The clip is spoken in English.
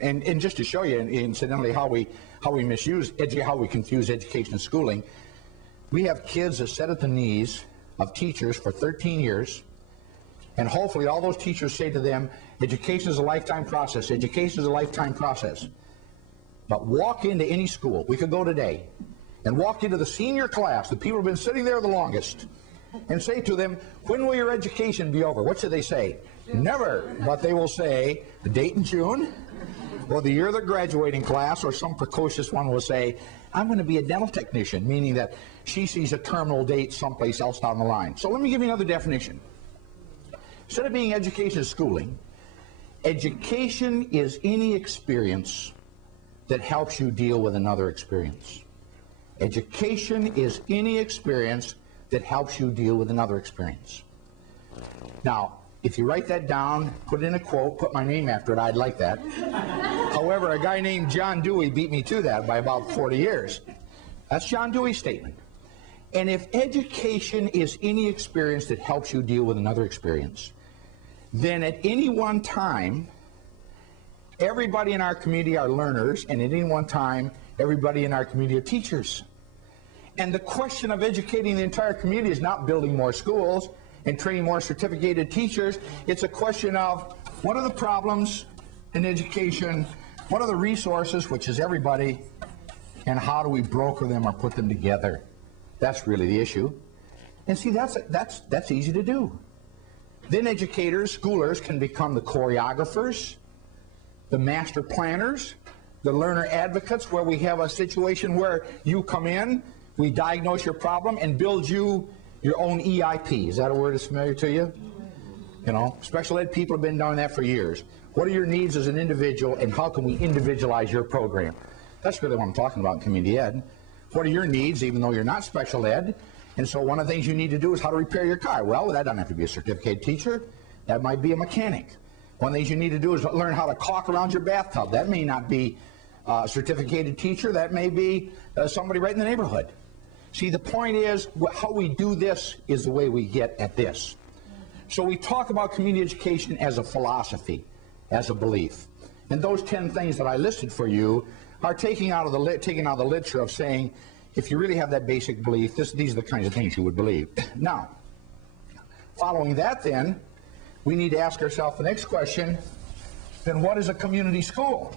And just to show you, incidentally, how we confuse education and schooling, we have kids that sit at the knees of teachers for 13 years, and hopefully all those teachers say to them, education is a lifetime process, education is a lifetime process. But walk into any school, we could go today, and walk into the senior class, the people who have been sitting there the longest, and say to them, when will your education be over? What should they say? Never. But they will say, the date in June, or the year of the graduating class, or some precocious one will say, I'm going to be a dental technician, meaning that she sees a terminal date someplace else down the line. So let me give you another definition. Instead of being education schooling, education is any experience that helps you deal with another experience. Education is any experience that helps you deal with another experience. Now, if you write that down, put it in a quote, put my name after it, I'd like that. However, a guy named John Dewey beat me to that by about 40 years. That's John Dewey's statement. And if education is any experience that helps you deal with another experience, then at any one time, everybody in our community are learners, and at any one time, everybody in our community are teachers. And the question of educating the entire community is not building more schools and training more certificated teachers. It's a question of what are the problems in education, what are the resources, which is everybody, and how do we broker them or put them together? That's really the issue. And see, that's easy to do. Then educators, schoolers can become the choreographers, the master planners, the learner advocates, where we have a situation where you come in, we diagnose your problem and build you your own EIP. Is that a word that's familiar to you? You know, special ed people have been doing that for years. What are your needs as an individual, and how can we individualize your program? That's really what I'm talking about in community ed. What are your needs, even though you're not special ed? And so one of the things you need to do is how to repair your car. Well, that doesn't have to be a certificated teacher. That might be a mechanic. One of the things you need to do is learn how to caulk around your bathtub. That may not be a certificated teacher. That may be somebody right in the neighborhood. See, the point is, how we do this is the way we get at this. So we talk about community education as a philosophy, as a belief. And those 10 things that I listed for you are taking out of the literature of saying, if you really have that basic belief, these are the kinds of things you would believe. Now, following that then, we need to ask ourselves the next question, then what is a community school?